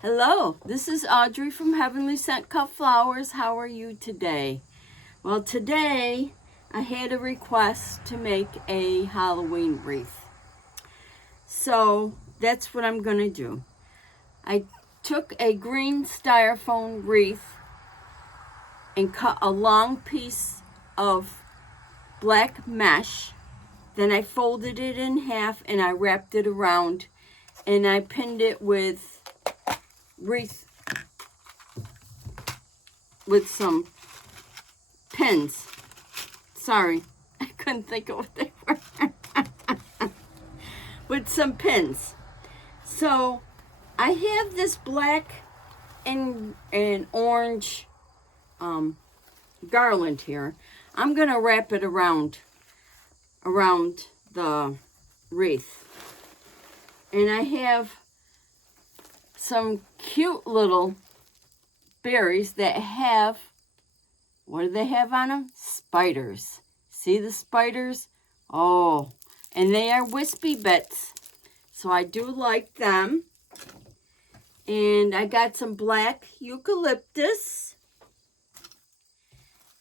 Hello, this is Audrey from Heavenly Scent Cut Flowers. How are you today? Well, today I had a request to make a Halloween wreath. So that's what I'm going to do. I took a green styrofoam wreath and cut a long piece of black mesh. Then I folded it in half and I wrapped it around and I pinned it with wreath with some pins. Sorry, I couldn't think of what they were. With some pins. So I have this black and orange garland here. I'm gonna wrap it around the wreath. And I have some cute little berries that have, what do they have on them? Spiders. See the spiders? Oh, and they are wispy bits. So I do like them. And I got some black eucalyptus.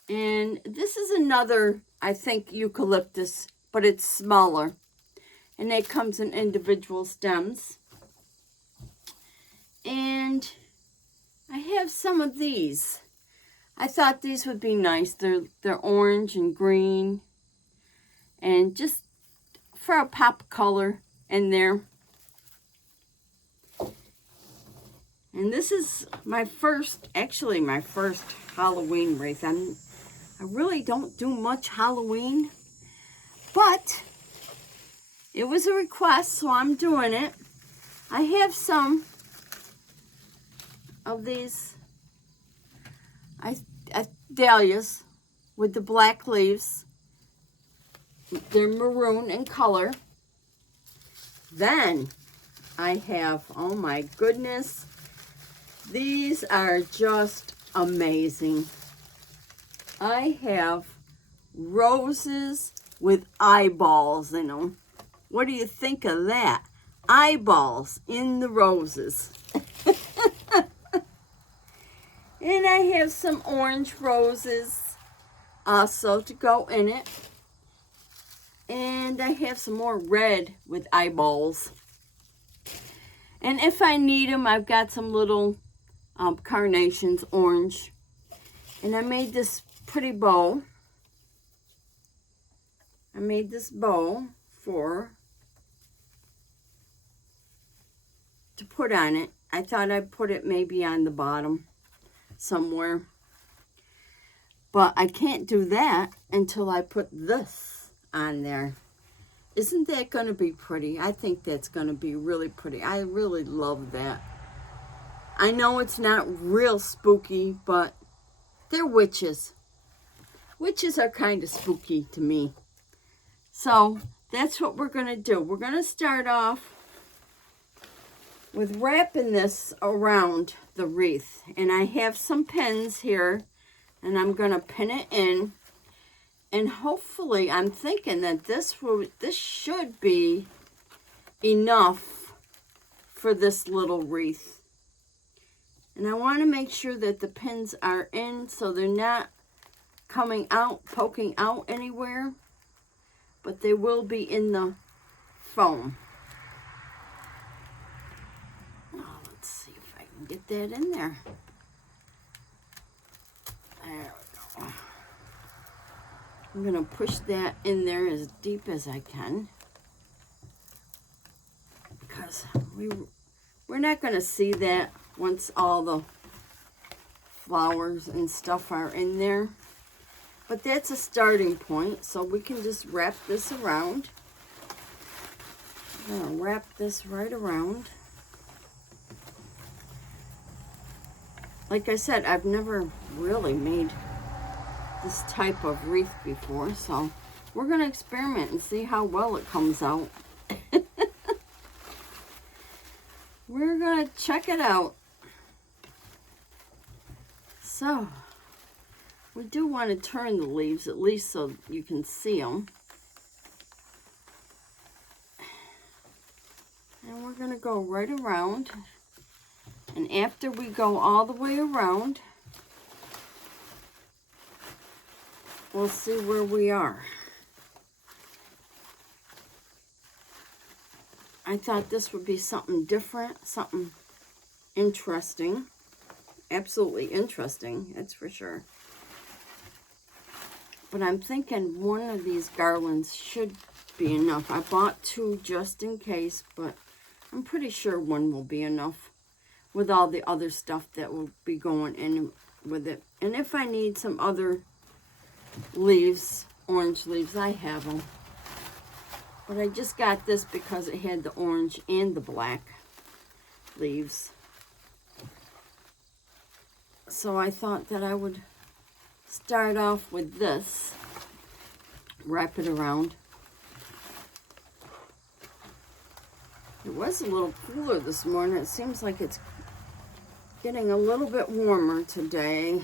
And this is another, I think, eucalyptus, but it's smaller. And it comes in individual stems. And I have some of these. I thought these would be nice. They're orange and green. And just for a pop of color in there. And this is my first Halloween wreath. I really don't do much Halloween. But it was a request, so I'm doing it. I have some of these dahlias with the black leaves. They're maroon in color. Then I have, oh my goodness, these are just amazing. I have roses with eyeballs in them. What do you think of that? Eyeballs in the roses. And I have some orange roses also to go in it. And I have some more red with eyeballs. And if I need them, I've got some little carnations, orange. And I made this pretty bow. I made this bow to put on it. I thought I'd put it maybe on the bottom somewhere. But I can't do that until I put this on there. Isn't that going to be pretty? I think that's going to be really pretty. I really love that. I know it's not real spooky, but they're witches. Witches are kind of spooky to me. So that's what we're going to do. We're going to start off with wrapping this around the wreath. And I have some pins here, and I'm going to pin it in. And hopefully, I'm thinking that this should be enough for this little wreath. And I want to make sure that the pins are in so they're not coming out, poking out anywhere. But they will be in the foam. Oh, let's see if I can get that in there. There we go. I'm going to push that in there as deep as I can. Because we're not going to see that once all the flowers and stuff are in there. But that's a starting point, so we can just wrap this around. I'm going to wrap this right around. Like I said, I've never really made this type of wreath before, so we're going to experiment and see how well it comes out. We're going to check it out. So we do want to turn the leaves at least so you can see them. And we're going to go right around And after we go all the way around, we'll see where we are. I thought this would be something different, something interesting. Absolutely interesting, that's for sure. But I'm thinking one of these garlands should be enough. I bought 2 just in case, but I'm pretty sure 1 will be enough with all the other stuff that will be going in with it. And if I need some other leaves, orange leaves, I have them. But I just got this because it had the orange and the black leaves. So I thought that I would start off with this. Wrap it around. It was a little cooler this morning. It seems like it's getting a little bit warmer today.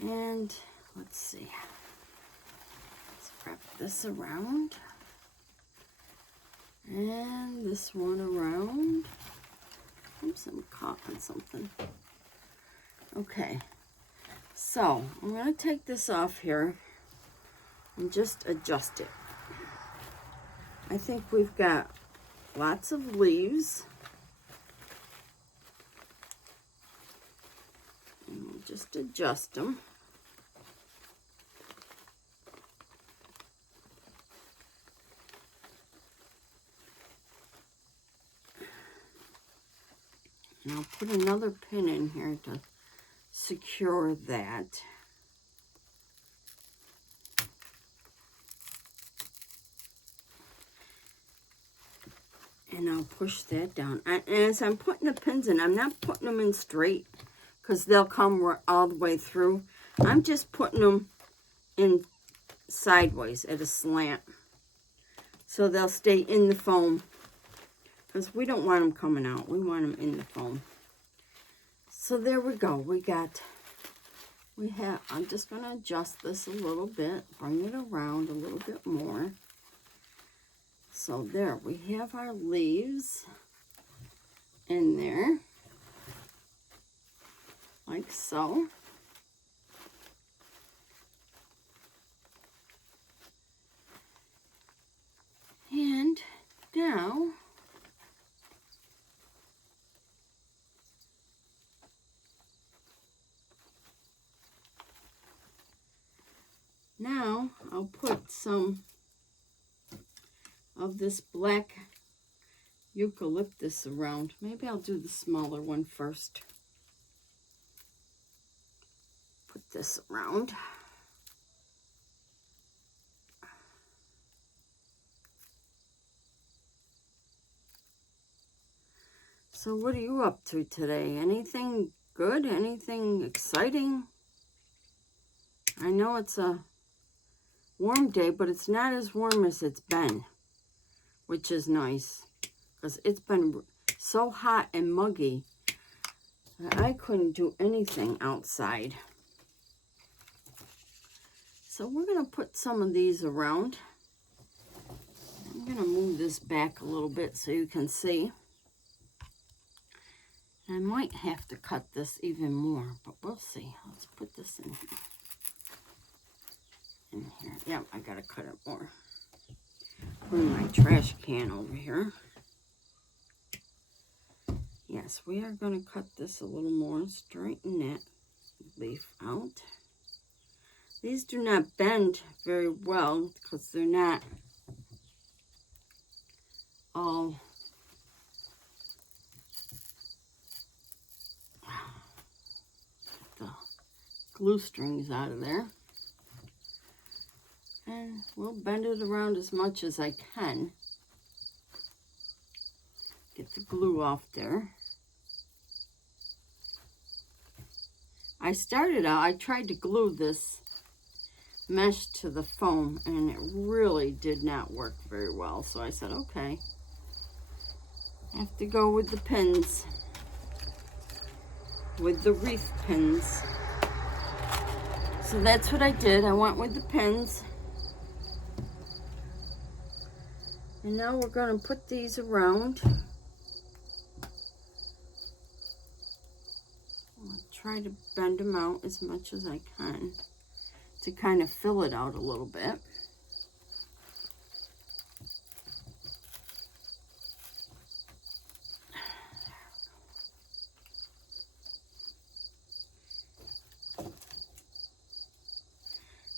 And let's see. Let's wrap this around. And this one around. Oops, I'm caught on something. Okay. So, I'm going to take this off here and just adjust it. I think we've got lots of leaves. And we'll just adjust them. And I'll put another pin in here to secure that. And I'll push that down. And as I'm putting the pins in, I'm not putting them in straight because they'll come all the way through. I'm just putting them in sideways at a slant so they'll stay in the foam. Because we don't want them coming out. We want them in the foam. So there we go. I'm just going to adjust this a little bit. Bring it around a little bit more. So there, we have our leaves in there. Like so. And now I'll put some of this black eucalyptus around. Maybe I'll do the smaller one first. Put this around. So what are you up to today? Anything good? Anything exciting? I know it's a warm day, but it's not as warm as it's been, which is nice because it's been so hot and muggy that I couldn't do anything outside. So we're going to put some of these around. I'm going to move this back a little bit so you can see. I might have to cut this even more, but we'll see. Let's put this in here. Yep, I gotta cut it more. Put my trash can over here. Yes, we are going to cut this a little more. Straighten that leaf out. These do not bend very well because they're not all the glue strings out of there. And we'll bend it around as much as I can. Get the glue off there. I tried to glue this mesh to the foam and it really did not work very well. So I said, okay, I have to go with the pins, with the wreath pins. So that's what I did. I went with the pins. And now we're going to put these around. I'll try to bend them out as much as I can to kind of fill it out a little bit.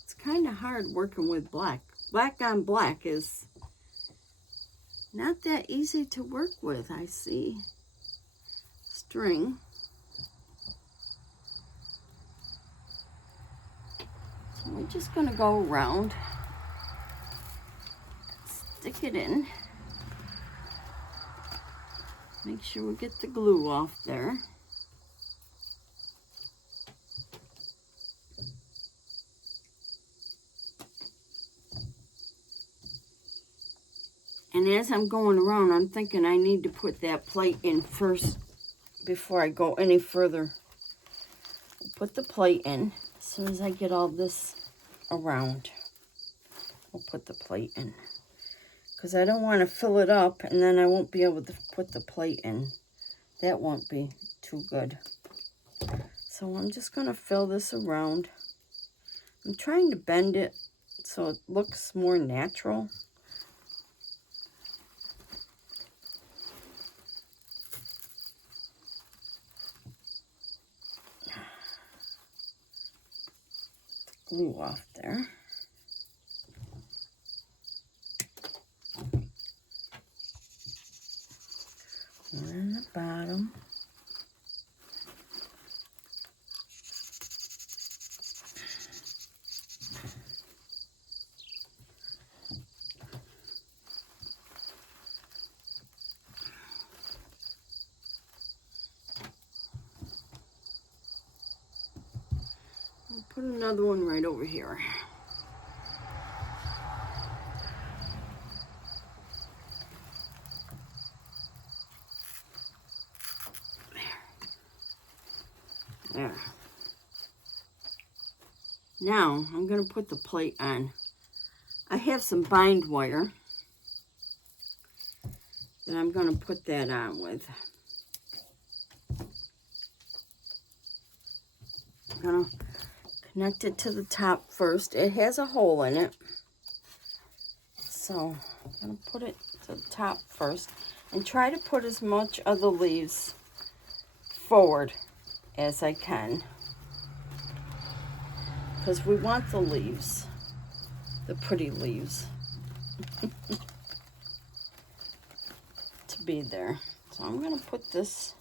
It's kind of hard working with black. Black on black is not that easy to work with. I see string. So we're just going to go around, stick it in, make sure we get the glue off there. And as I'm going around, I'm thinking I need to put that plate in first before I go any further. Put the plate in. As soon as I get all this around, we'll put the plate in. Because I don't want to fill it up and then I won't be able to put the plate in. That won't be too good. So I'm just going to fill this around. I'm trying to bend it so it looks more natural. Glue off there. One in the bottom. I'll put another one right over here. There. Now I'm going to put the plate on. I have some bind wire that I'm going to put that on with. I'm going to connect it to the top first. It has a hole in it. So I'm going to put it to the top first and try to put as much of the leaves forward as I can. Because we want the leaves, the pretty leaves, to be there. So I'm going to put this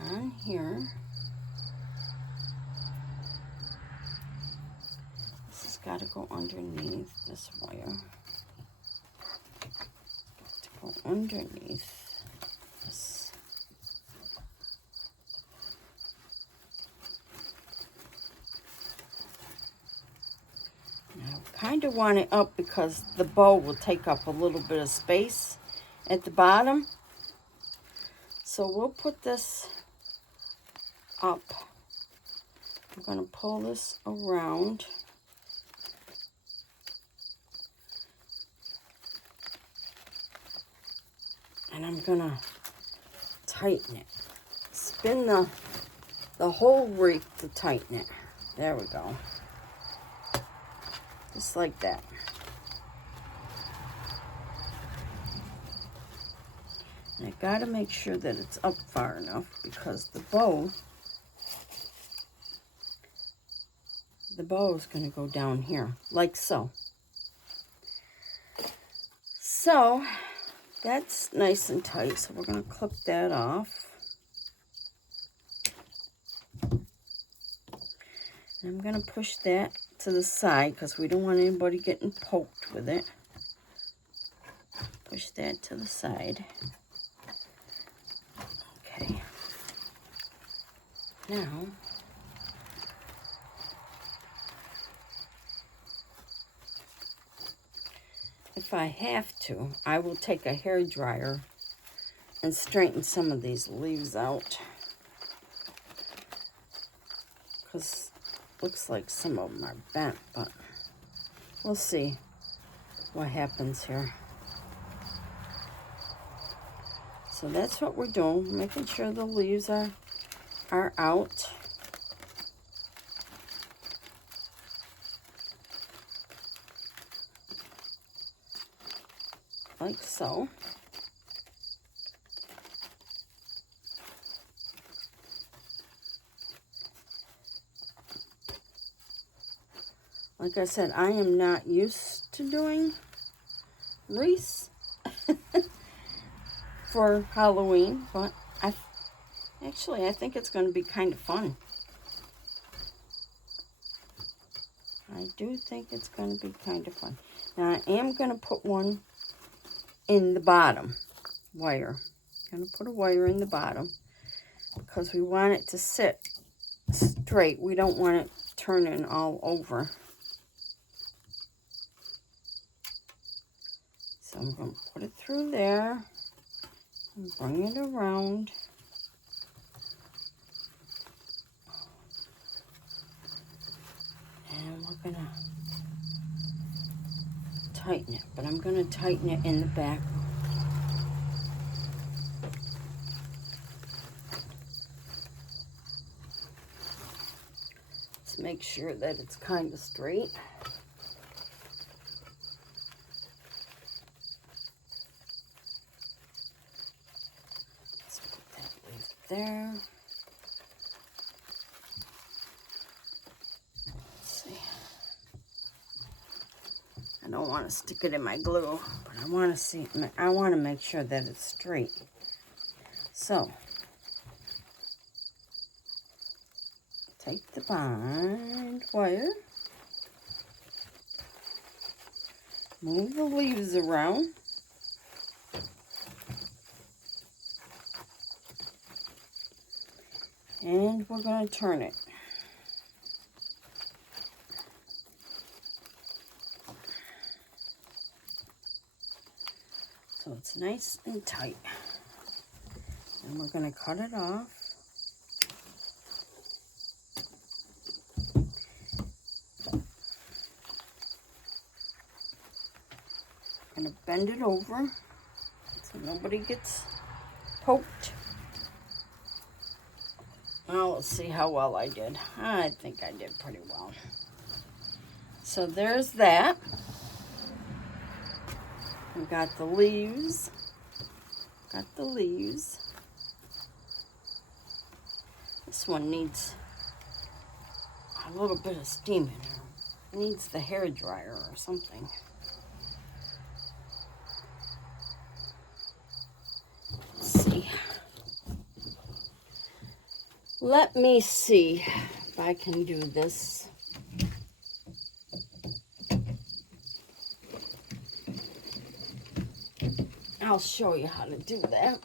on here. This has got to go underneath this wire. To go underneath this. Now, I kind of want it up because the bow will take up a little bit of space at the bottom. So we'll put this up. I'm going to pull this around. And I'm going to tighten it. Spin the whole wreath to tighten it. There we go. Just like that. And I got to make sure that it's up far enough because the bow is going to go down here, like so. So, that's nice and tight, so we're going to clip that off. And I'm going to push that to the side because we don't want anybody getting poked with it. Push that to the side. Okay. Now, if I have to, I will take a hair dryer and straighten some of these leaves out. Because it looks like some of them are bent, but we'll see what happens here. So that's what we're doing, making sure the leaves are out. Like so. Like I said, I am not used to doing wreaths for Halloween, but I think it's going to be kind of fun. I do think it's going to be kind of fun. Now, I am going to put one in the bottom wire. I'm going to put a wire in the bottom because we want it to sit straight. We don't want it turning all over. So I'm going to put it through there and bring it around. And we're going to tighten it, but I'm going to tighten it in the back. Let's make sure that it's kind of straight. Let's put that leaf there. Let's see. I don't want to stick it in my glue, but I want to make sure that it's straight. So, take the bind wire, move the leaves around, and we're going to turn it. So it's nice and tight. And we're going to cut it off. I'm going to bend it over so nobody gets poked. Now let's see how well I did. I think I did pretty well. So there's that. We got the leaves. This one needs a little bit of steam in here. It needs the hair dryer or something. Let's see. Let me see if I can do this. I'll show you how to do that.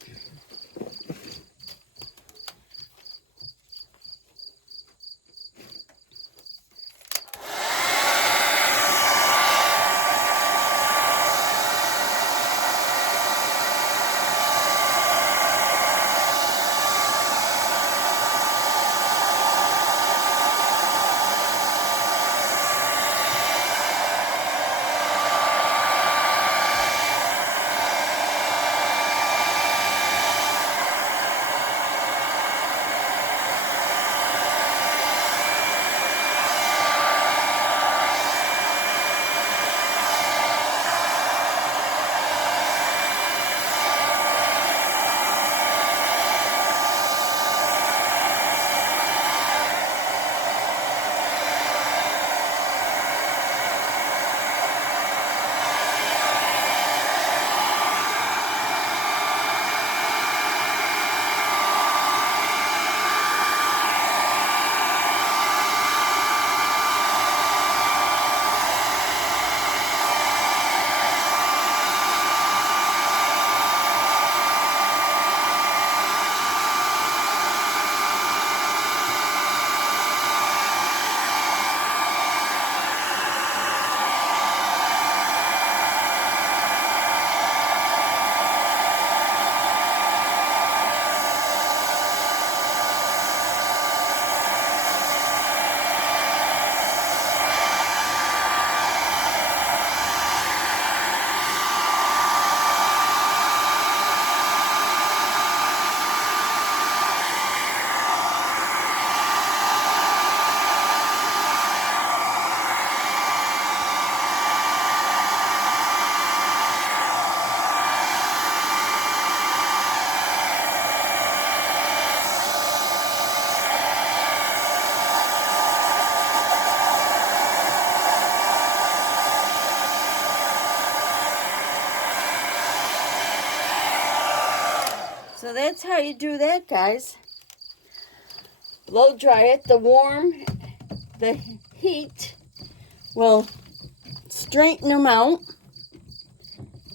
So that's how you do that, guys. Blow dry it. The heat will straighten them out.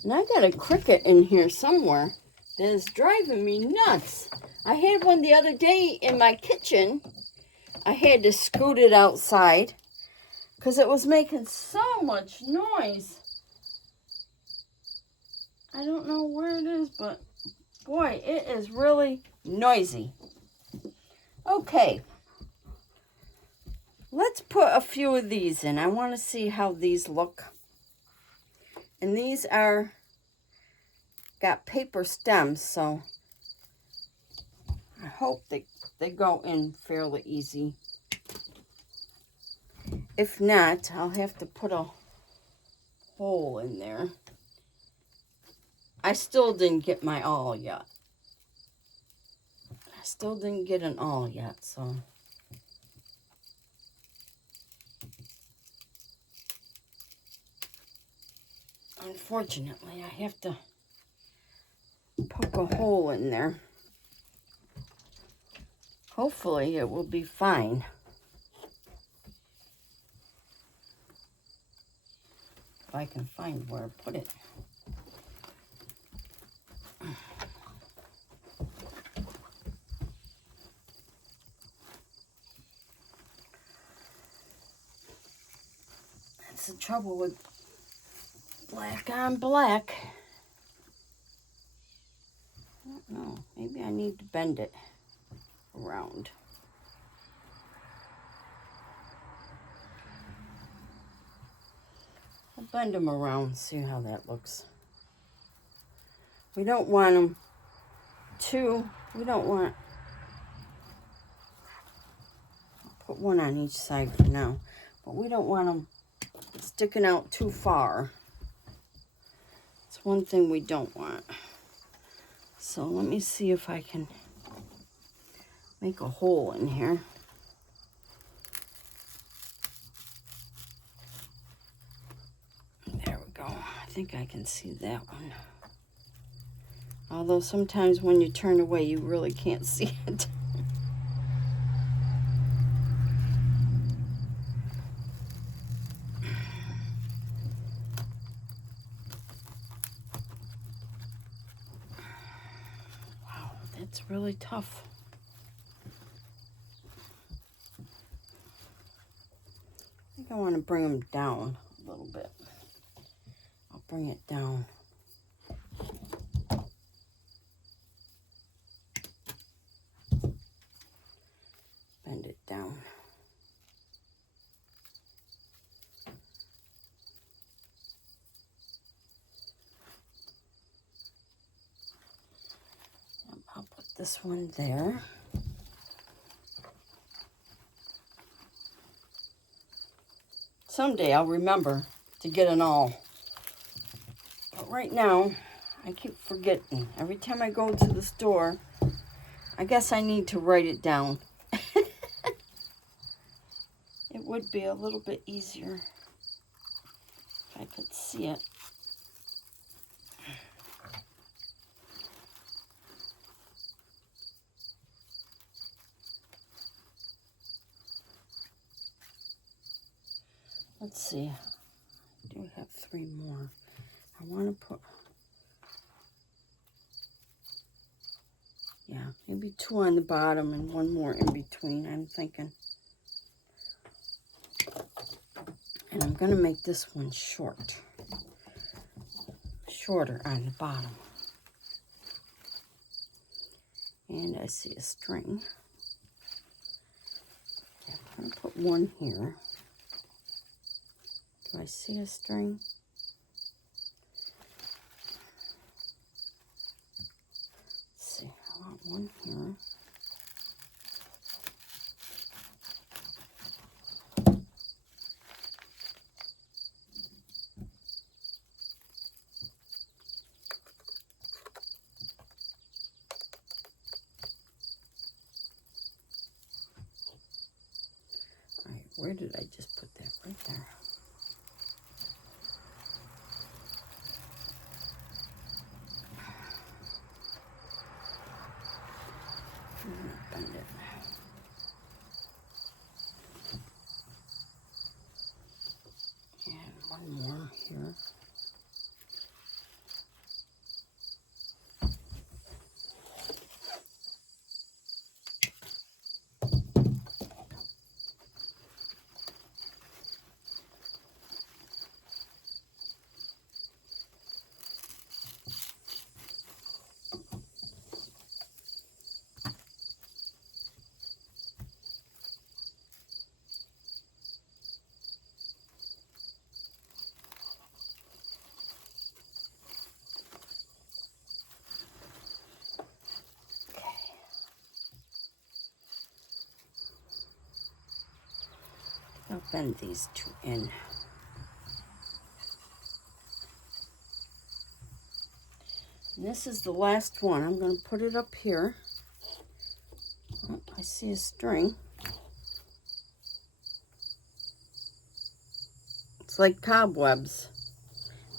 And I got a cricket in here somewhere that is driving me nuts. I had one the other day in my kitchen. I had to scoot it outside because it was making so much noise. I don't know where it is, but boy, it is really noisy. Okay. Let's put a few of these in. I want to see how these look. And these are got paper stems, so I hope they go in fairly easy. If not, I'll have to put a hole in there. I still didn't get my awl yet. I still didn't get an awl yet, so. Unfortunately, I have to poke a hole in there. Hopefully, it will be fine. If I can find where to put it. That's the trouble with black on black. I don't know. Maybe I need to bend it around. I'll bend them around, see how that looks. We don't want them we don't want, I'll put one on each side for now, but we don't want them sticking out too far. It's one thing we don't want. So let me see if I can make a hole in here. There we go. I think I can see that one. Although sometimes when you turn away, you really can't see it. Wow, that's really tough. I think I want to bring them down a little bit. I'll bring it down. Bend it down. I'll put this one there. Someday I'll remember to get an awl. But right now, I keep forgetting. Every time I go to the store, I guess I need to write it down. It would be a little bit easier if I could see it. Let's see. I do have 3 more. I want to put, yeah, maybe 2 on the bottom and 1 more in between, I'm thinking. And I'm going to make this one shorter on the bottom. And I see a string. I'm going to put 1 here. Do I see a string? Let's see, I want 1 here. All right, where did I just put that? Right there. bend these two in. And this is the last one. I'm going to put it up here. Oh, I see a string. It's like cobwebs,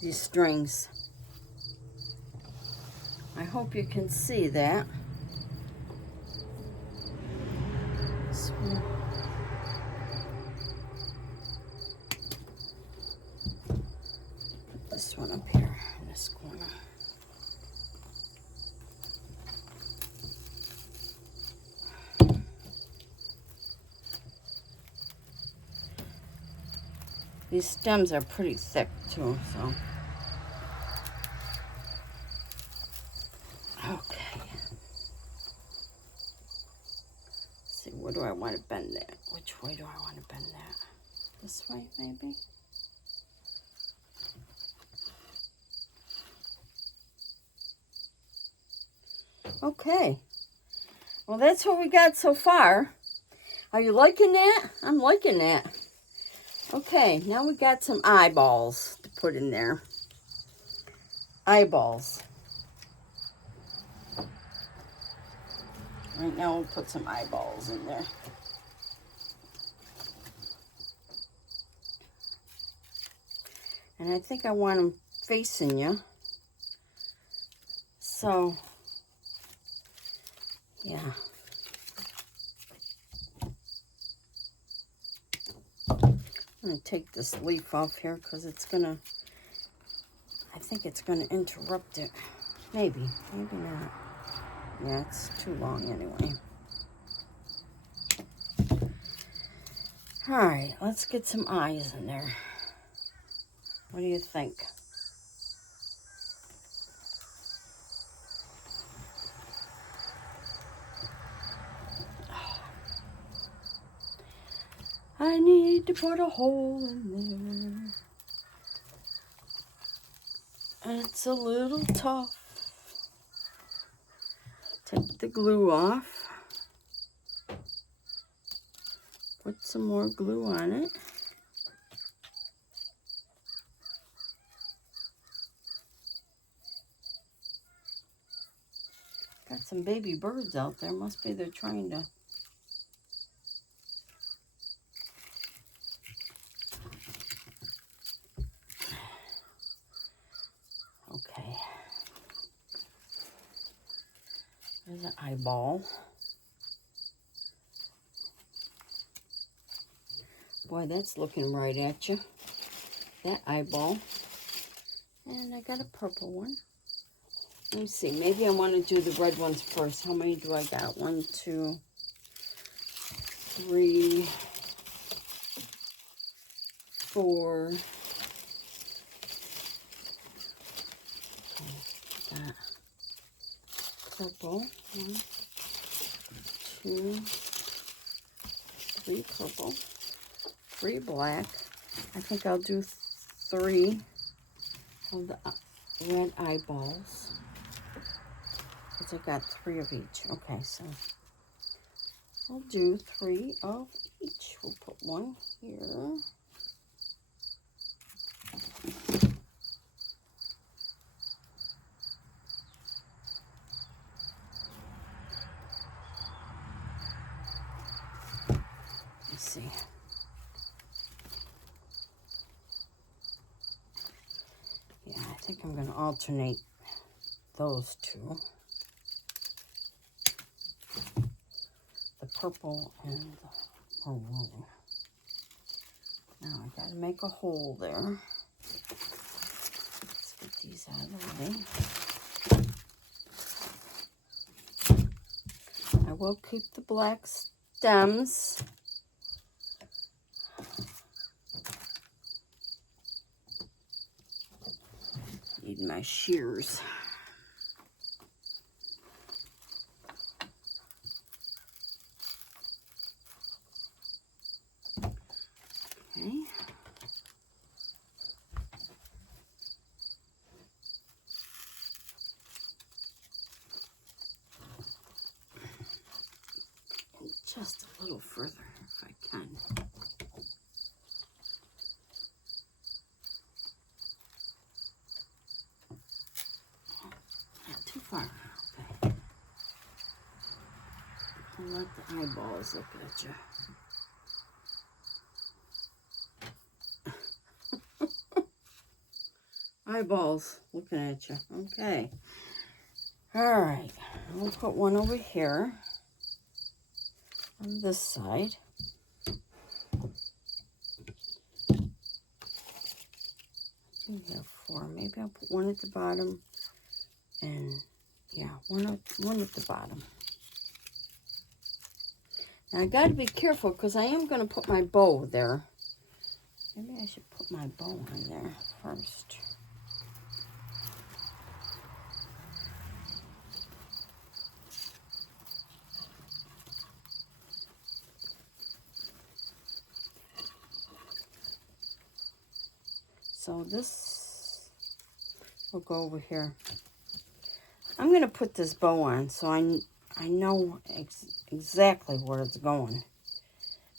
these strings. I hope you can see that. So, put this one up here in this corner. These stems are pretty thick too, so. Okay. Let's see, where do I want to bend that? Which way do I want to bend that? This way, maybe? Okay. Well, that's what we got so far. Are you liking that? I'm liking that. Okay, now we got some eyeballs to put in there. Eyeballs. Right now we'll put some eyeballs in there. And I think I want them facing you. So, yeah. I'm going to take this leaf off here because it's going to, I think it's going to interrupt it. Maybe, maybe not. Yeah, it's too long anyway. All right, let's get some eyes in there. What do you think? I need to put a hole in there. It's a little tough. Take the glue off. Put some more glue on it. Got some baby birds out there. Must be they're trying to. Okay. There's an eyeball. Boy, that's looking right at you. That eyeball. And I got a purple one. Let me see. Maybe I want to do the red ones first. How many do I got? 1, 2, 3, 4. Okay, got purple. 1, 2, 3 purple. 3 black. I think I'll do 3 of the red eyeballs. Because I got 3 of each. Okay, so I'll do 3 of each. We'll put 1 here. Let's see. Yeah, I think I'm going to alternate those two. The purple and the maroon. Now I got to make a hole there. Let's get these out of the way. I will keep the black stems. Need my shears. Okay. And just a little further if I can. far. Okay. I'll let the eyeballs look at you. Eyeballs looking at you. Okay. All right. I'll put one over here on this side. We have 4. Maybe I'll put one at the bottom, and yeah, one at the bottom. Now I got to be careful because I am going to put my bow there. Maybe I should put my bow on there first. So this will go over here. I'm going to put this bow on so I know exactly where it's going.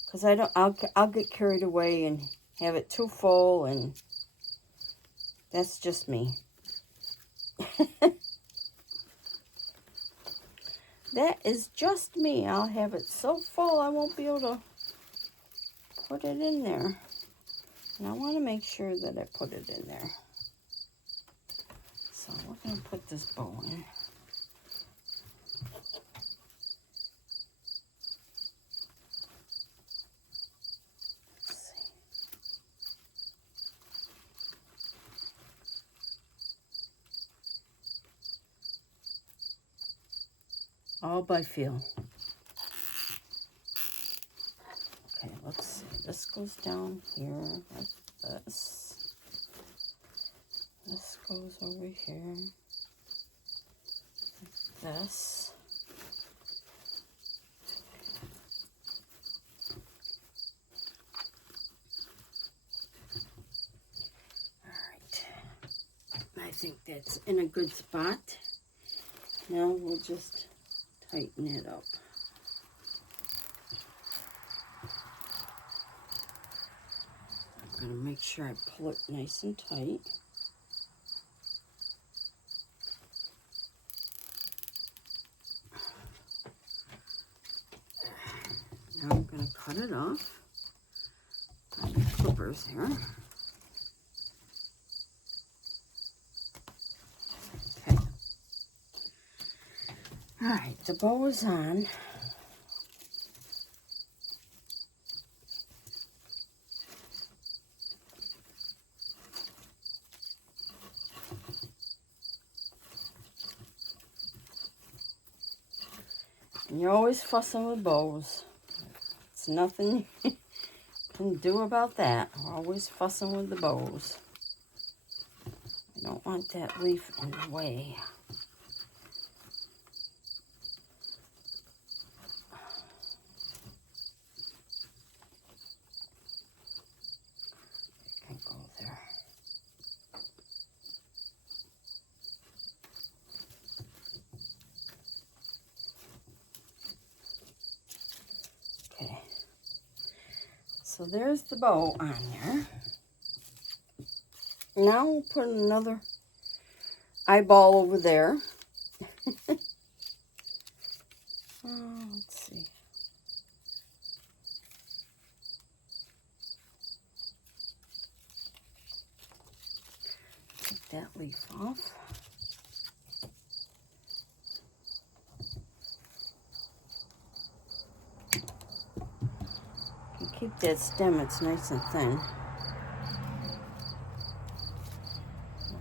Because I'll get carried away and have it too full, and that's just me. That is just me. I'll have it so full I won't be able to put it in there. And I want to make sure that I put it in there. So we're going to put this bow in. Let's see. All by feel. Okay, let's see. This goes down here like this. This goes over here like this. All right. I think that's in a good spot. Now we'll just tighten it up. I'm going to make sure I pull it nice and tight. Now I'm going to cut it off. Got the clippers here. Okay. All right, the bow is on. And you're always fussing with bows. It's nothing you can do about that. We're always fussing with the bows. I don't want that leaf in the way. It can go there. Okay. So there's the bow on there. Now we'll put another eyeball over there. Let's see. Take that leaf off. You keep that stem, it's nice and thin.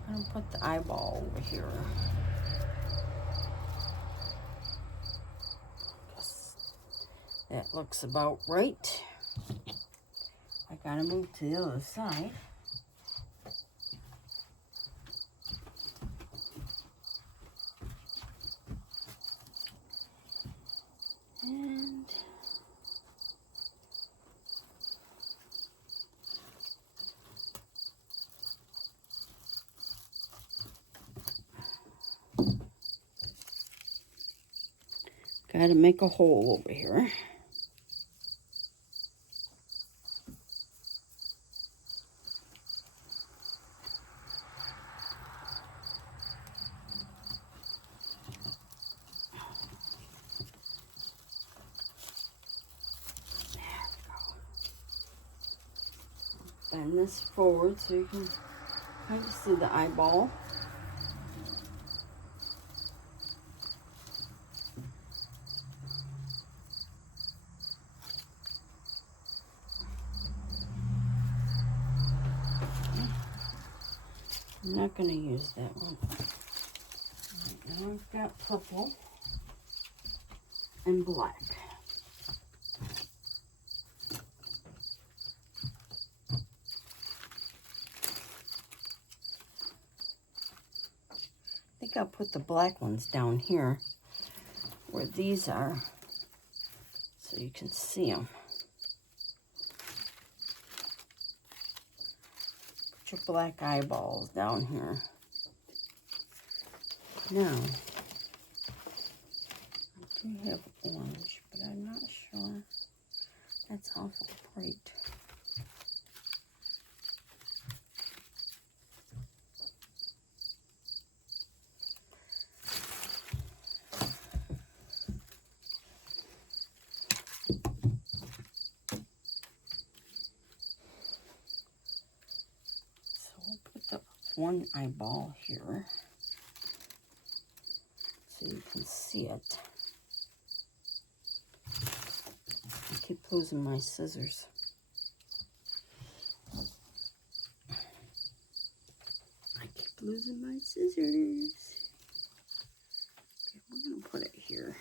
I'm going to put the eyeball over here. Guess that looks about right. I gotta move to the other side. And gotta make a hole over here. bend this forward so you can kind of see the eyeball. I'm not going to use that one. Right, now I've got purple and black. I think I'll put the black ones down here where these are so you can see them. Put your black eyeballs down here. Now, I do have orange, but I'm not sure. That's awful bright. One eyeball here so you can see it. I keep losing my scissors. I keep losing my scissors. Okay, we're gonna put it here.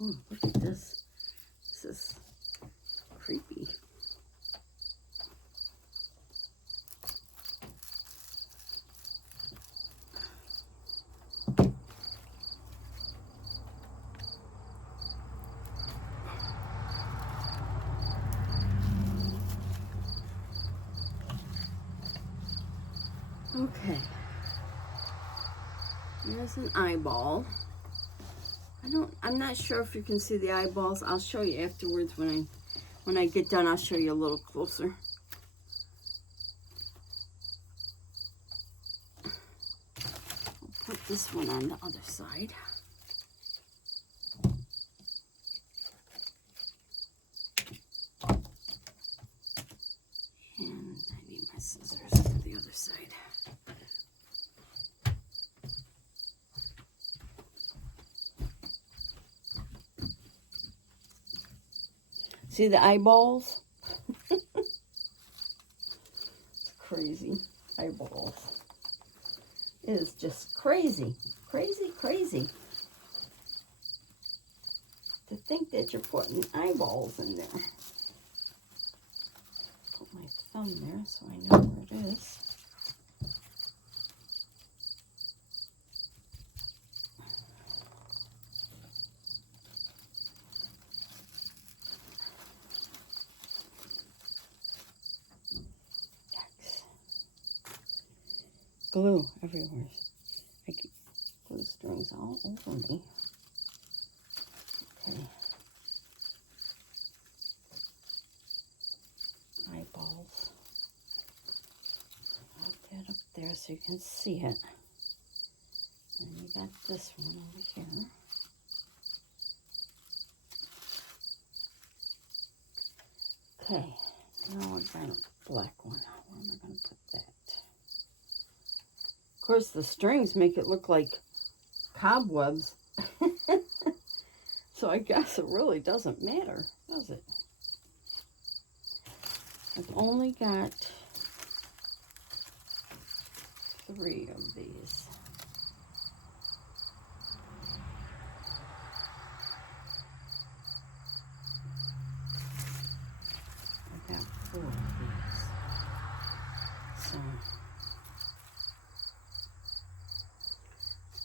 Oh, look at this. This is creepy. Okay, there's an eyeball. I'm not sure if you can see the eyeballs. I'll show you afterwards when I get done. I'll show you a little closer. I'll put this one on the other side. And I need my scissors for the other side. See the eyeballs? It's crazy. Eyeballs. It is just crazy. Crazy, crazy. To think that you're putting eyeballs in there. Put my thumb there so I know where it is. Glue everywhere. I keep glue strings all over me. Okay. Eyeballs. Put that up there so you can see it. And you got this one over here. Okay. Now we've got a black one. Where am I going to put that? Of course, the strings make it look like cobwebs. So I guess it really doesn't matter, does it? I've only got 3 of these. I got 4 of these. So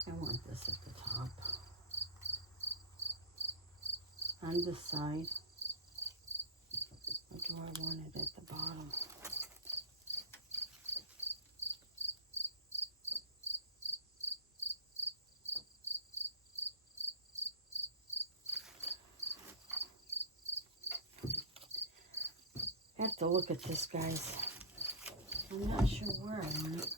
I want this at the top. On this side, or do I want it at the bottom? I have to look at this, guys. I'm not sure where I want it.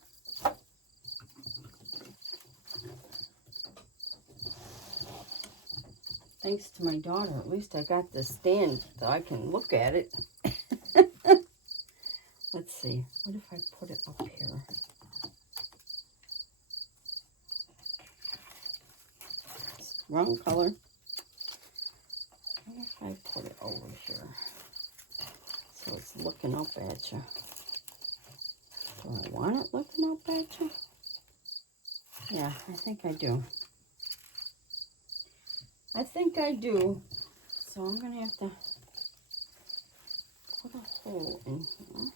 Thanks to my daughter, at least I got the stand so I can look at it. Let's see. What if I put it up here? Wrong color. What if I put it over here? So it's looking up at you. Do I want it looking up at you? Yeah, I think I do. I think I do. So I'm going to have to put a hole in here.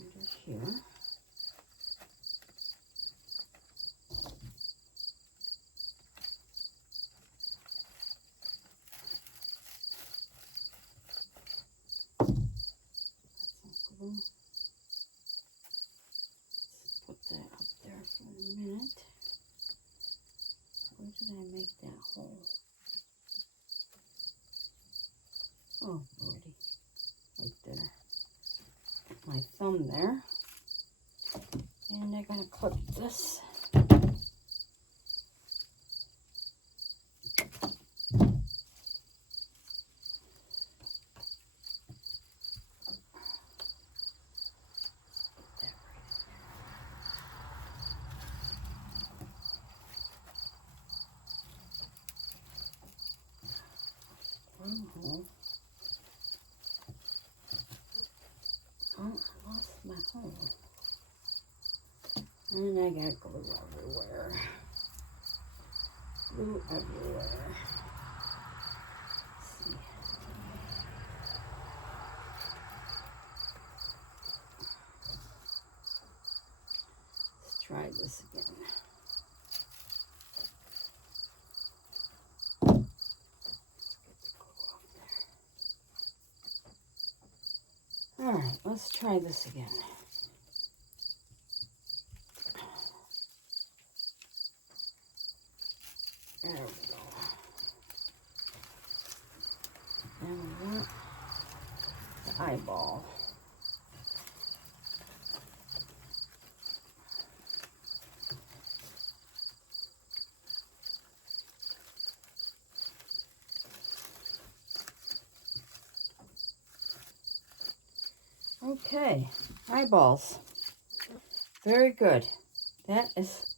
Under here. Glue. Let's put that up there for a minute. Where did I make that hole? Oh, lordy. Right there. Put my thumb there. And I'm going to clip this. Hole. Oh, I lost my hole. And I got glue everywhere. Glue everywhere. Let's see. Let's try this again. All right, let's try this again. There we go. And we want the eyeball. Okay, eyeballs. Very good. That is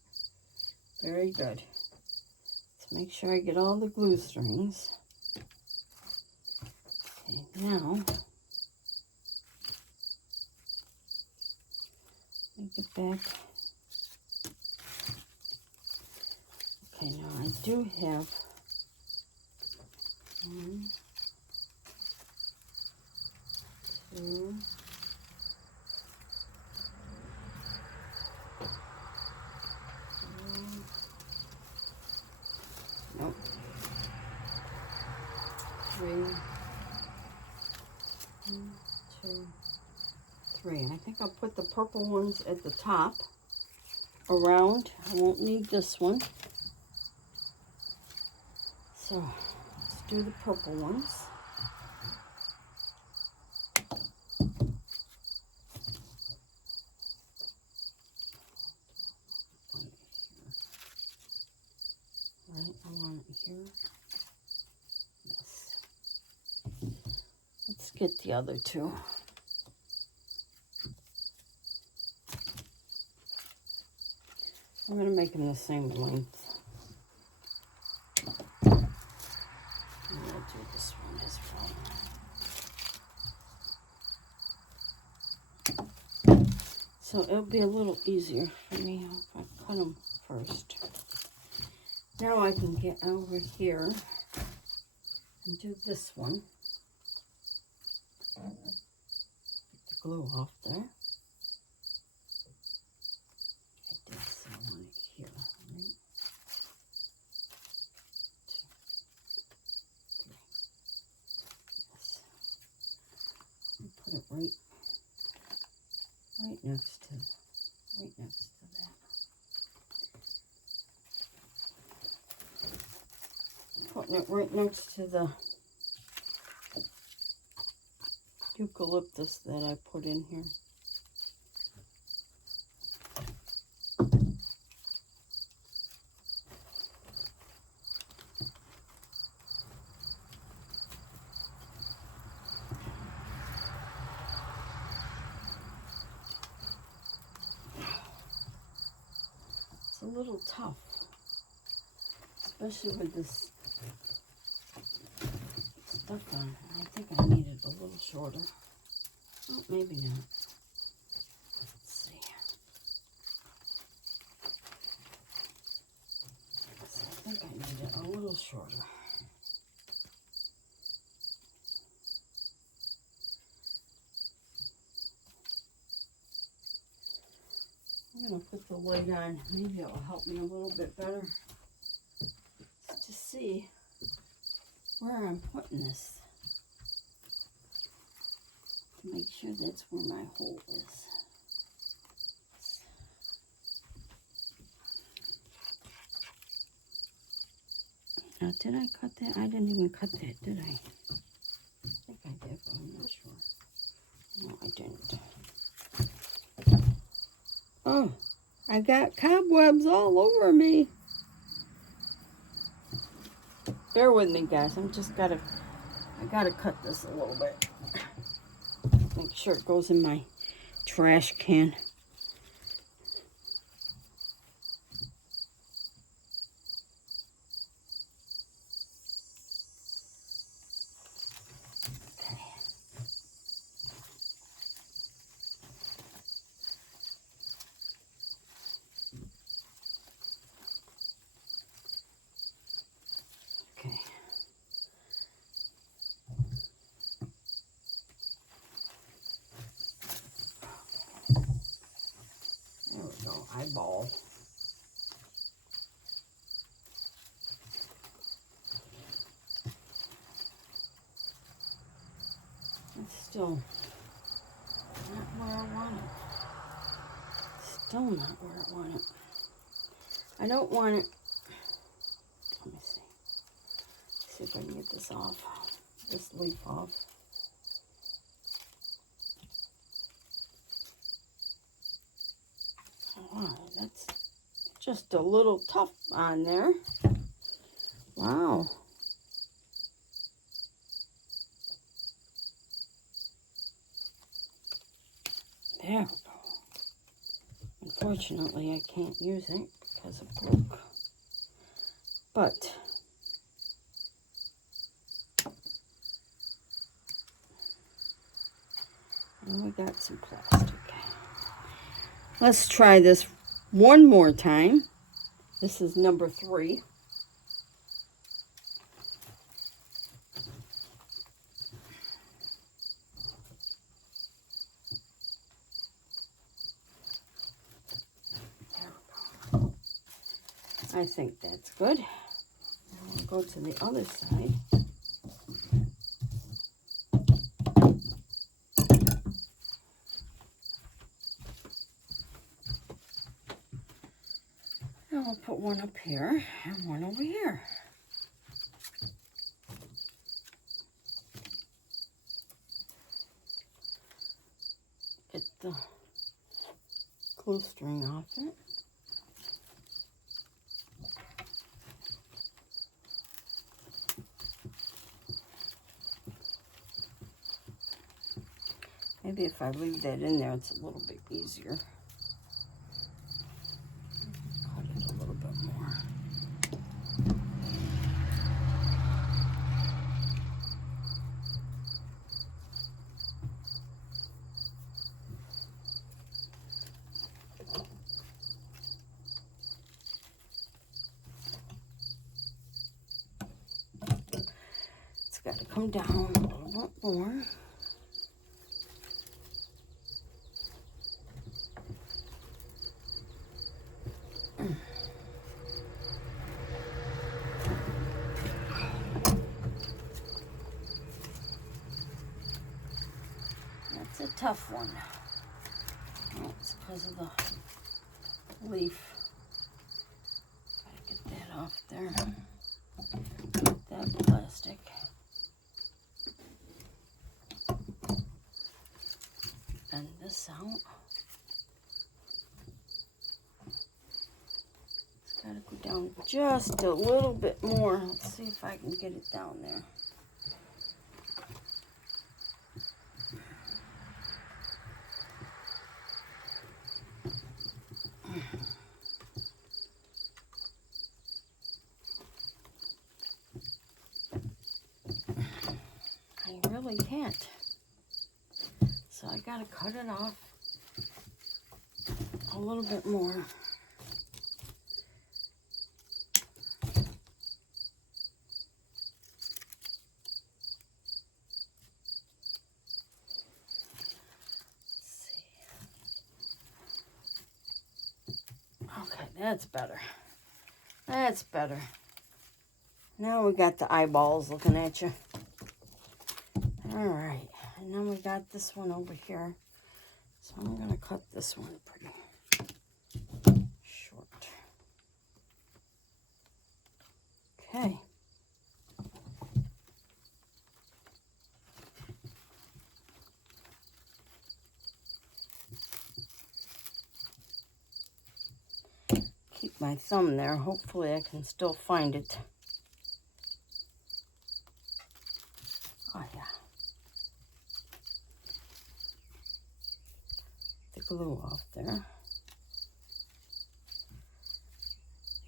very good. Let's make sure I get all the glue strings. Okay, now, let me get back. Okay, now I do have one, two, nope. 3, 1, 2, 3. I think I'll put the purple ones at the top around. I won't need this one. So let's do the purple ones. Right, I want it here. Yes. Let's get the other two. I'm going to make them the same length. I'm going to do this one as well. So it'll be a little easier for me if I cut them first. Now I can get over here and do this one. Get the glue off there. I did say I want it here, right? 2, 3. Yes. And put it right next to that. Putting it right next to the eucalyptus that I put in here. little tough, especially with this stuff on. I think I need it a little shorter. Oh, maybe not. Let's see. I think I need it a little shorter. I'm going to put the lid on. Maybe it will help me a little bit better to see where I'm putting this. To make sure that's where my hole is. Now, did I cut that? I didn't even cut that, did I? I think I did, but I'm not sure. No, I didn't. Oh, I got cobwebs all over me. Bear with me, guys. I gotta cut this a little bit. Make sure it goes in my trash can. Okay. There we go, eyeball. It's still not where I want it. Still not where I want it. I don't want it. Let me see. See if I can get this off. This leaf off. Wow, that's just a little tough on there. Wow. There we go. Unfortunately, I can't use it because it broke. But now we got some plastic. Let's try this one more time. This is number 3. There we go. I think that's good. Now we'll go to the other side. And I'll put one up here and one over here. Get the glue string off it. Maybe if I leave that in there, it's a little bit easier. Cut it a little bit more. It's got to come down a little bit more. That's a tough one. Oh, it's because of the leaf. Gotta get that off there. Get that plastic. Bend this out. It's gotta go down just a little bit more. Let's see if I can get it down there. I can't. So I gotta cut it off a little bit more. Okay, that's better. That's better. Now we got the eyeballs looking at you. All right, and then we got this one over here. So I'm gonna cut this one pretty short. Okay. Keep my thumb there. Hopefully I can still find it. Oh yeah. The glue off there.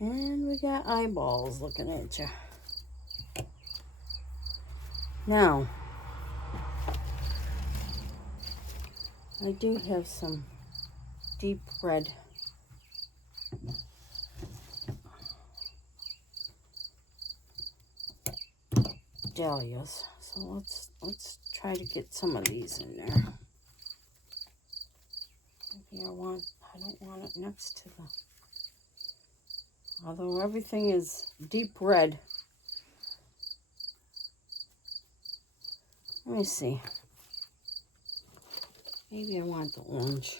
And we got eyeballs looking at you. Now, I do have some deep red dahlias. So let's try to get some of these in there. Maybe I don't want it next to the, although everything is deep red. Let me see. Maybe I want the orange.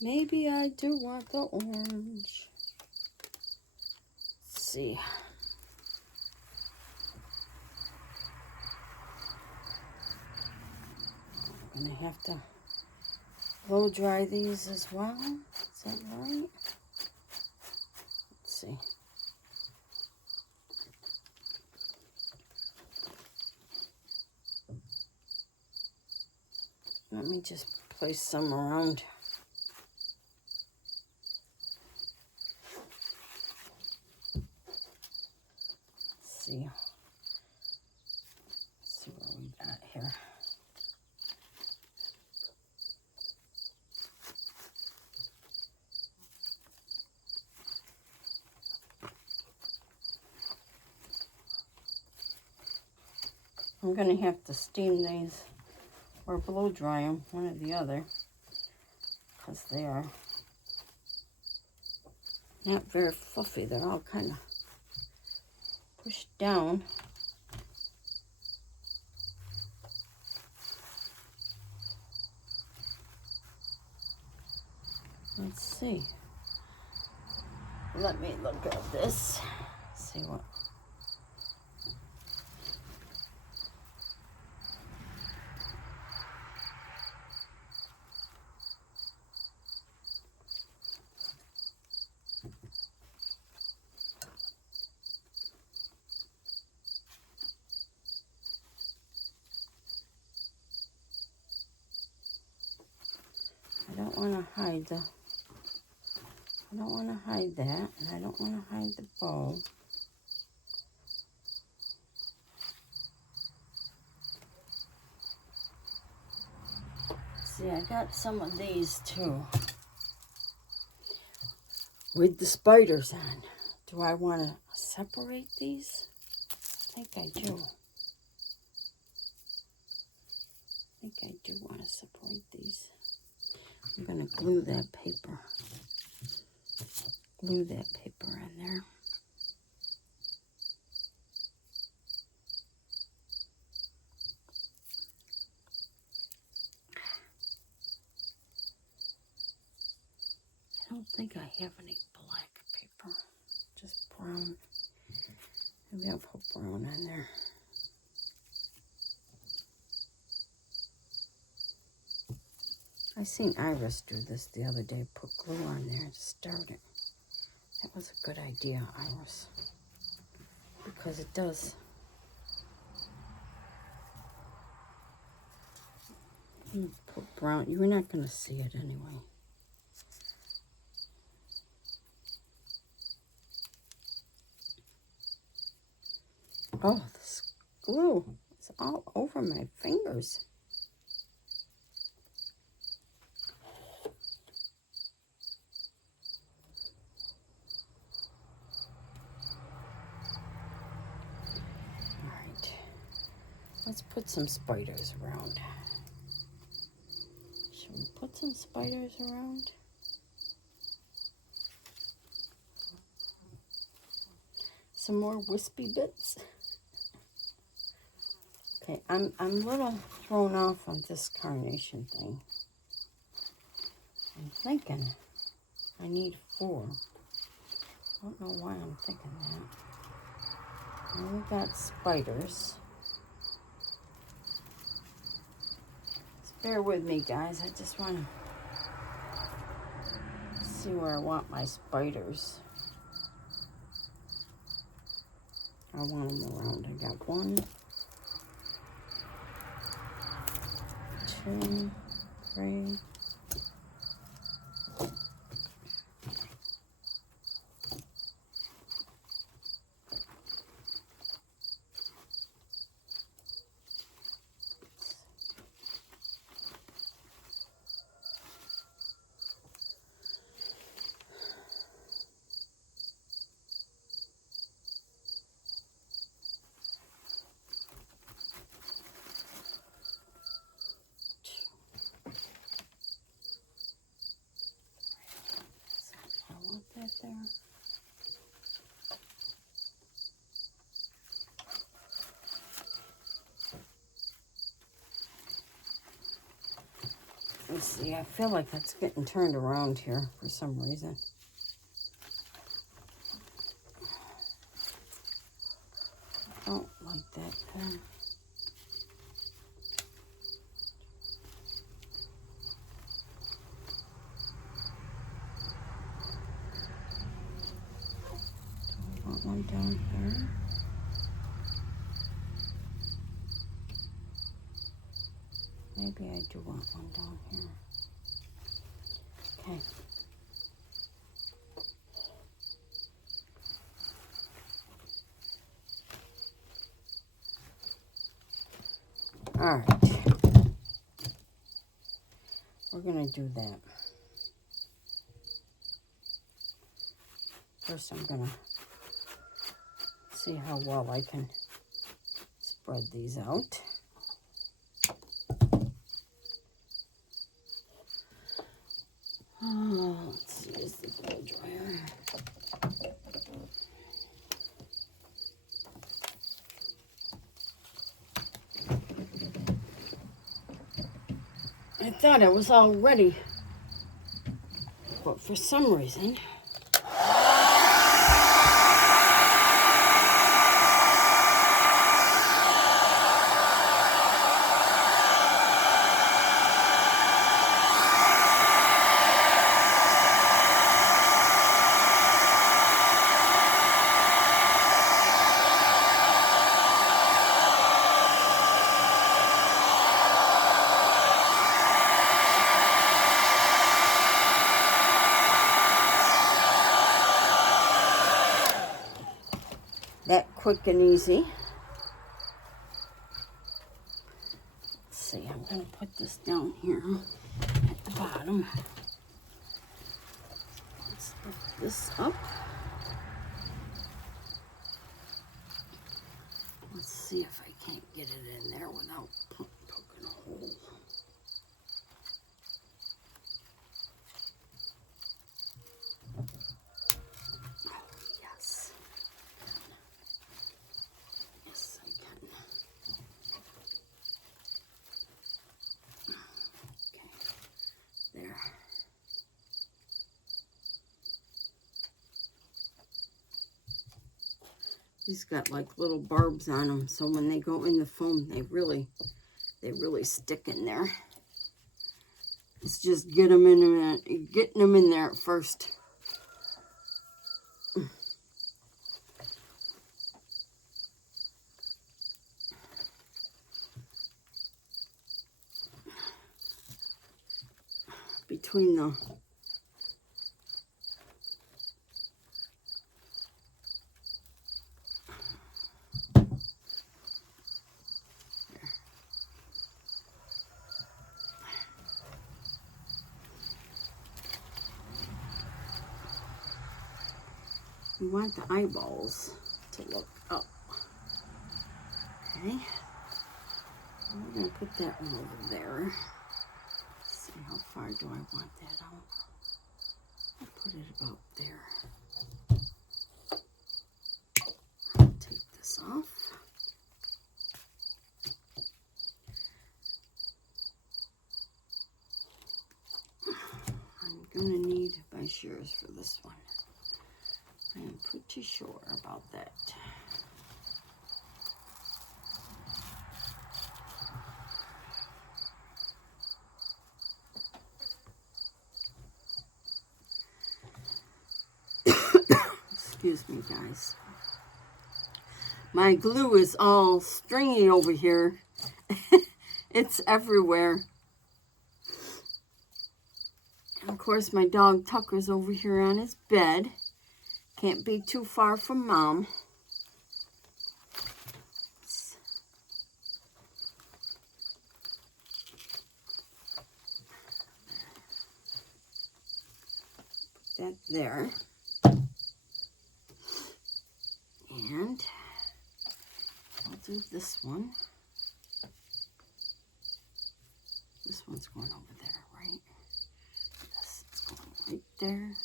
Maybe I do want the orange. Let's see. I'm gonna have to blow dry these as well. Is that right? Let's see. Let me just place some around. Let's see. Let's see what we got here. I'm going to have to steam these or blow dry them, one or the other, because they are not very fluffy. They're all kind of pushed down. Let's see. Let me look at this. See what. I don't want to hide the. I don't want to hide that, and I don't want to hide the bow. See, I got some of these too with the spiders on. Do I want to separate these? I think I do. I think I do want to separate these. I'm going to glue that paper. Glue that paper in there. I don't think I have any black paper, just brown. Maybe I'll put brown on there. I seen Iris do this the other day, put glue on there to start it. That was a good idea, Iris, because it does. Put brown, you're not going to see it anyway. Oh, glue. It's all over my fingers. All right. Let's put some spiders around. Should we put some spiders around? Some more wispy bits. Okay, I'm a little thrown off on this carnation thing. I'm thinking I need 4. I don't know why I'm thinking that. And we got spiders. Just bear with me, guys. I just want to see where I want my spiders. I want them around. I got 1, 2, 3. That there. Let's see, I feel like that's getting turned around here for some reason. I don't like that pen. One down here. Maybe I do want one down here. Okay. All right. We're gonna do that. First, I'm gonna see how well I can spread these out. Oh, let's use the blow dryer. I thought it was all ready, but for some reason, that quick and easy. Let's see, I'm going to put this down here at the bottom. Let's lift this up. Let's see if I can't get it in there without poking a hole. These got like little barbs on them, so when they go in the foam, they really stick in there. It's just getting them in there at first. Between the You want the eyeballs to look up. Okay. I'm going to put that one over there. Let's see, how far do I want that out? I'll put it about there. I'll take this off. I'm going to need my shears for this one. I am pretty sure about that. Excuse me, guys. My glue is all stringy over here. It's everywhere. And of course, my dog Tucker's over here on his bed. Can't be too far from Mom. Put that there. And I'll do this one. This one's going over there, right? This is going right there.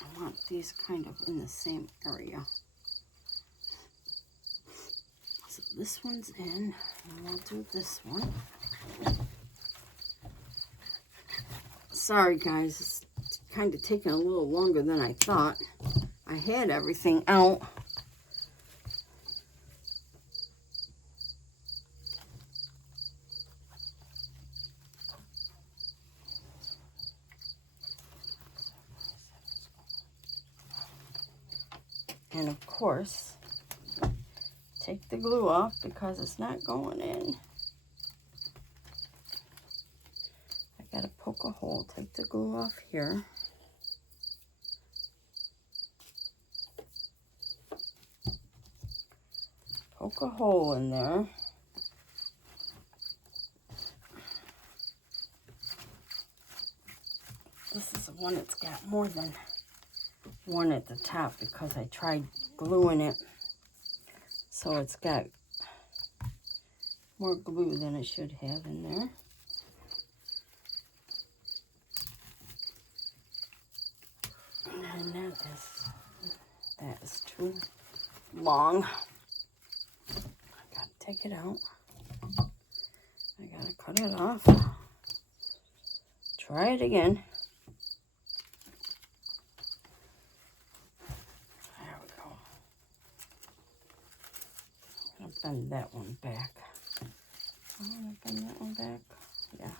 I want these kind of in the same area. So this one's in, and we'll do this one. Sorry guys, it's kind of taking a little longer than I thought. I had everything out. And of course, take the glue off because it's not going in. I gotta poke a hole, take the glue off here. Poke a hole in there. This is the one that's got more than one at the top because I tried gluing it. So it's got more glue than it should have in there. And that is too long. I gotta take it out. I gotta cut it off. Try it again. There we go. I'm gonna bend that one back. I'm gonna bend that one back. Yeah.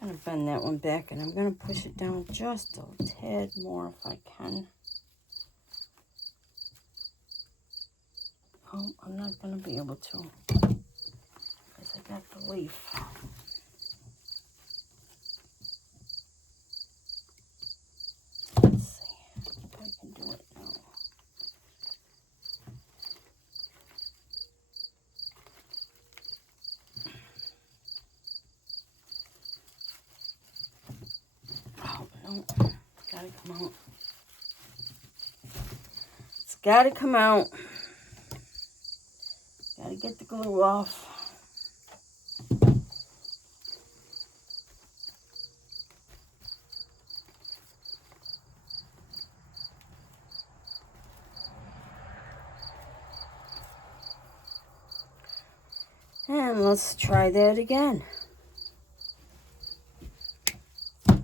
I'm gonna bend that one back and I'm gonna push it down just a tad more if I can. Oh, I'm not gonna be able to because I got the leaf. Let's see if I can do it now. Oh, no. Gotta come out. It's gotta come out. Gotta get the glue off. And let's try that again. I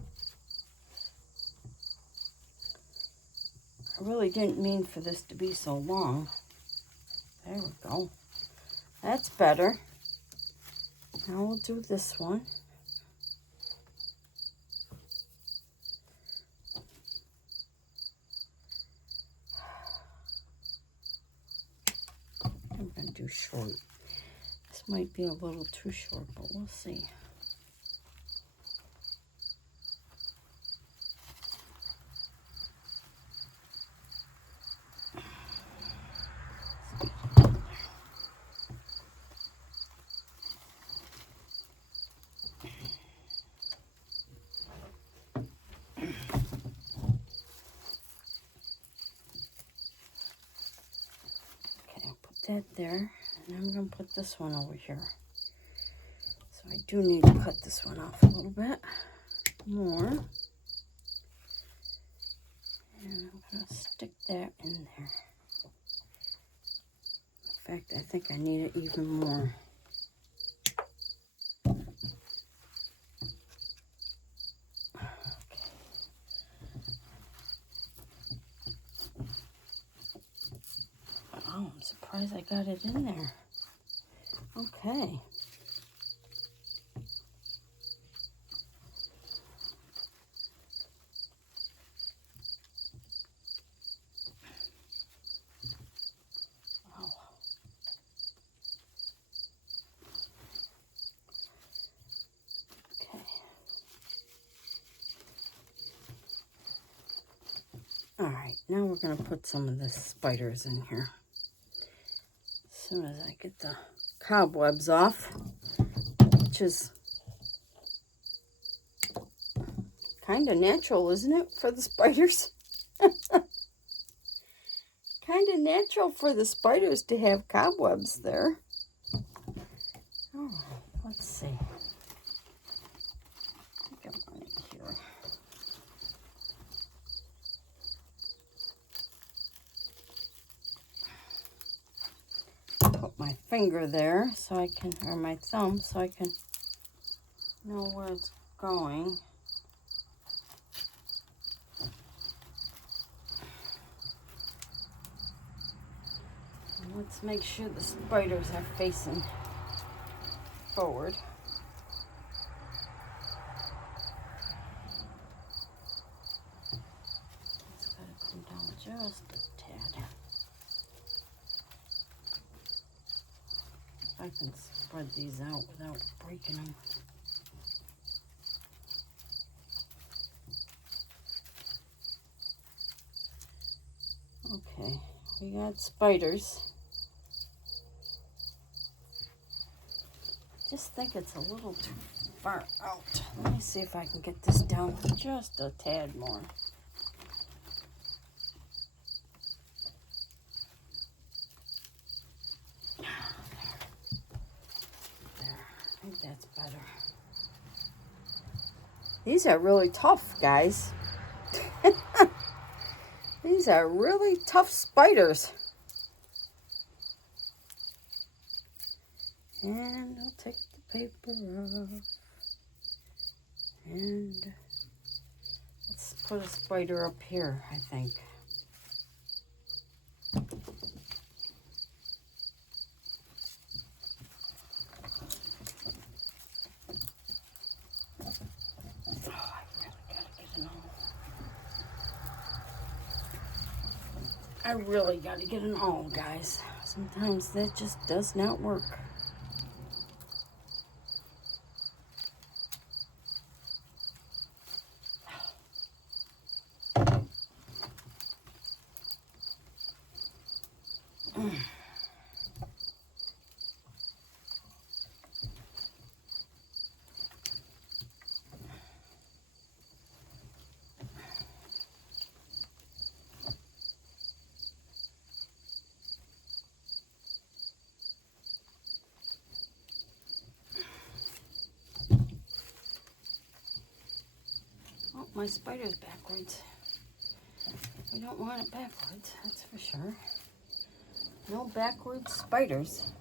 really didn't mean for this to be so long. There we go. That's better. Now we'll do this one. I'm going to do short. This might be a little too short, but we'll see. that there. And I'm going to put this one over here. So I do need to cut this one off a little bit more. And I'm going to stick that in there. In fact, I think I need it even more. Oh, I'm surprised I got it in there. Okay. Oh. Okay. All right, now we're going to put some of the spiders in here. As soon as I get the cobwebs off, which is kind of natural, isn't it, for the spiders? Kind of natural for the spiders to have cobwebs there. Oh, let's see. I think I'm on it here. Put my finger there so I can, or my thumb, so I can know where it's going. And let's make sure the spiders are facing forward. It's got to come down just a tad. I can spread these out without breaking them. Okay, we got spiders. Just think it's a little too far out. Let me see if I can get this down just a tad more. I think that's better. These are really tough, guys. These are really tough spiders. And I'll take the paper off. And let's put a spider up here, I think. I really got to get an awl, guys. Sometimes that just does not work. Oh, my spider's backwards. We don't want it backwards, that's for sure. No backwards spiders.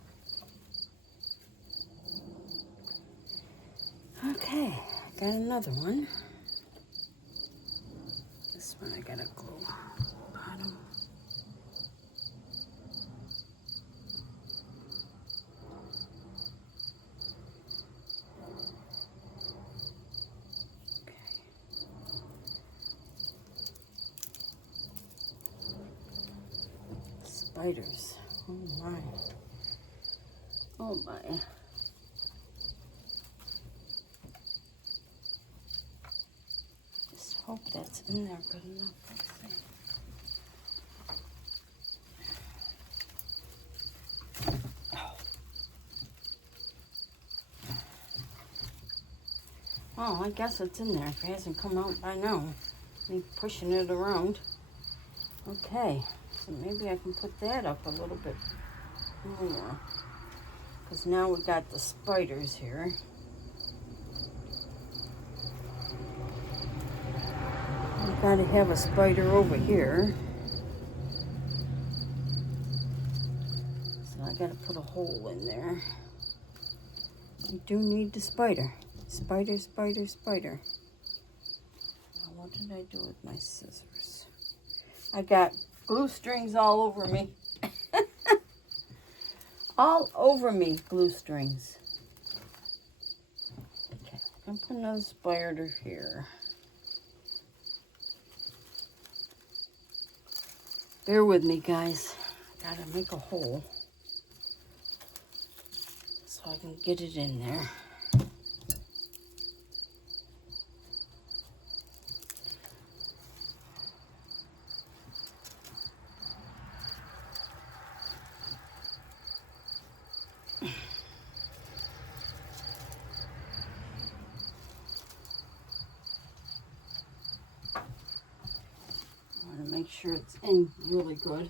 Okay, got another one. This one I gotta glue bottom. Spiders. Oh my. Oh my. Just hope that's in there good enough. Let's see. Oh, I guess it's in there if it hasn't come out by now. Me pushing it around. Okay, so maybe I can put that up a little bit more. Because now we got the spiders here. We gotta have a spider over here. So I gotta put a hole in there. We do need the spider. Spider, spider, spider. Now what did I do with my scissors? I got glue strings all over me. All over me, glue strings. Okay, I'm putting another spider here. Bear with me, guys. I gotta make a hole so I can get it in there. I want to make sure it's in really good.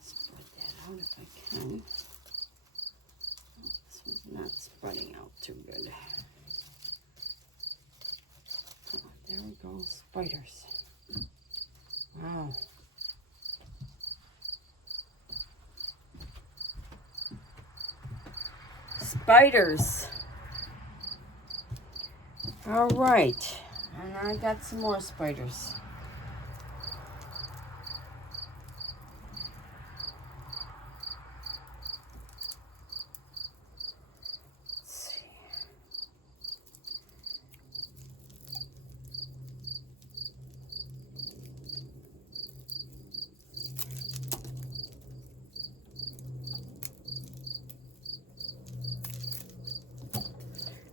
Spread that out if I can. This one's not spreading out too good. Oh, there we go, spiders. Wow. Spiders. All right, and I got some more spiders. Let's see.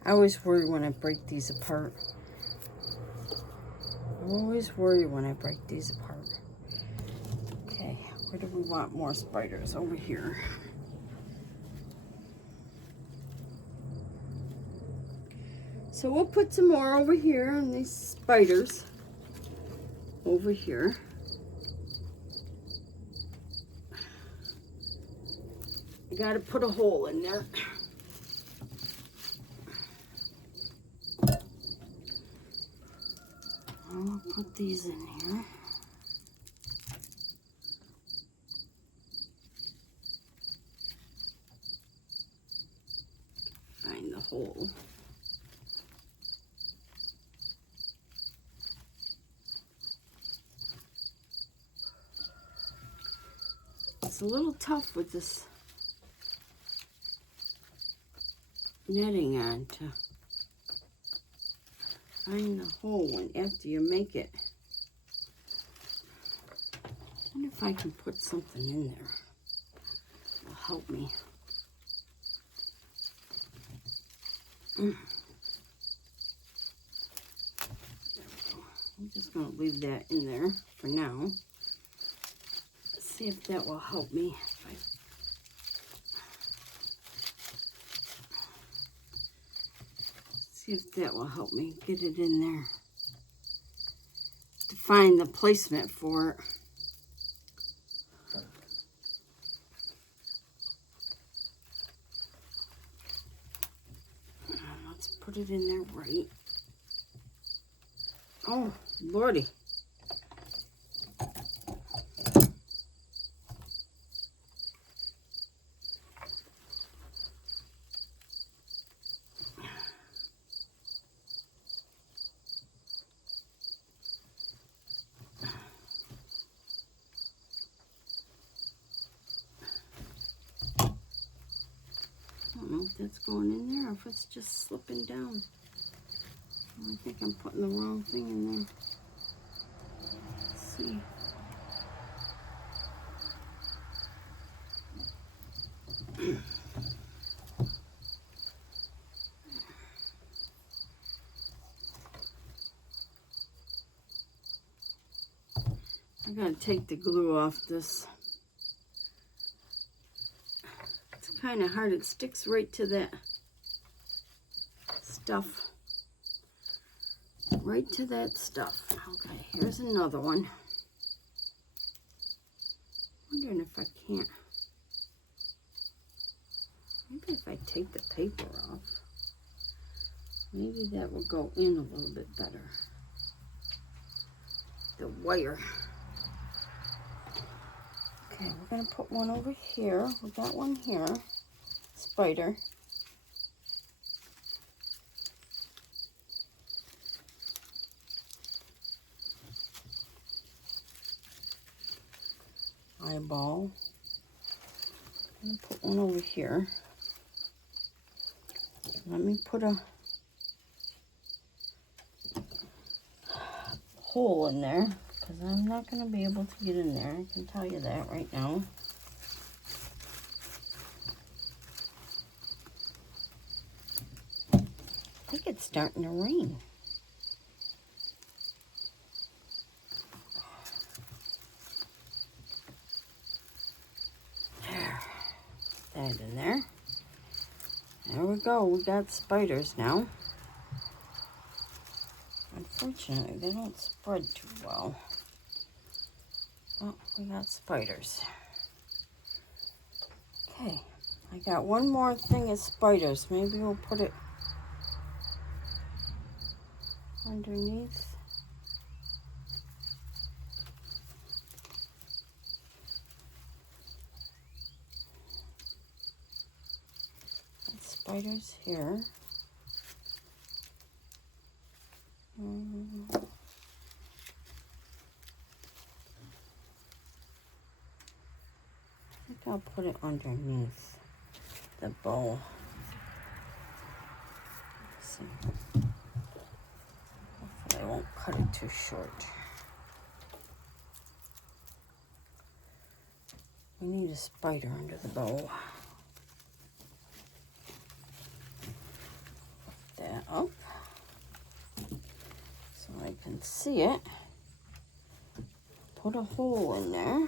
I always worry when I break these apart. I always worry when I break these apart. Okay, where do we want more spiders? Over here. So we'll put some more over here on these spiders. Over here. I gotta put a hole in there. I'll put these in here. Find the hole. It's a little tough with this netting on to find the hole when after you make it. I wonder if I can put something in there. It'll help me. There we go. I'm just going to leave that in there for now. Let's see if that will help me. See if that will help me get it in there. To find the placement for it. Let's put it in there right. Oh, Lordy. I don't know if that's going in there or if it's just slipping down. I think I'm putting the wrong thing in there. Let's see. I gotta take the glue off this. It's kind of hard. It sticks right to that stuff. Right to that stuff. Okay, here's another one. Wondering if I can't. Maybe if I take the paper off, maybe that will go in a little bit better. The wire. Okay, we're going to put one over here. We got one here. Spider. Eyeball. I'm going to put one over here. Let me put a hole in there, because I'm not going to be able to get in there. I can tell you that right now. I think it's starting to rain. There. That in there. There we go. We got spiders now. Unfortunately, they don't spread too well. Oh, we got spiders. Okay, I got one more thing of spiders. Maybe we'll put it underneath. Got spiders here. I think I'll put it underneath the bowl. Let's see. Hopefully I won't cut it too short. We need a spider under the bowl. Put that up so I can see it. Put a hole in there.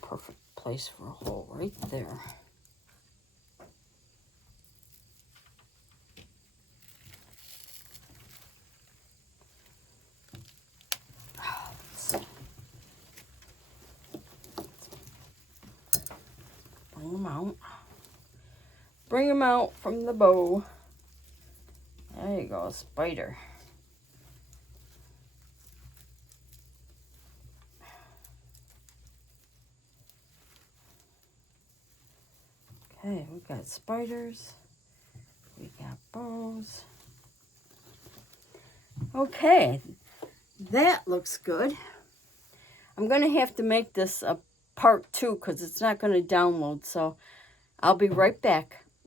Perfect place for a hole right there. Bring them out. Bring them out from the bow. There you go, a spider. Okay, we got spiders, we got bows. Okay, that looks good. I'm going to have to make this a part 2 because it's not going to download, so I'll be right back.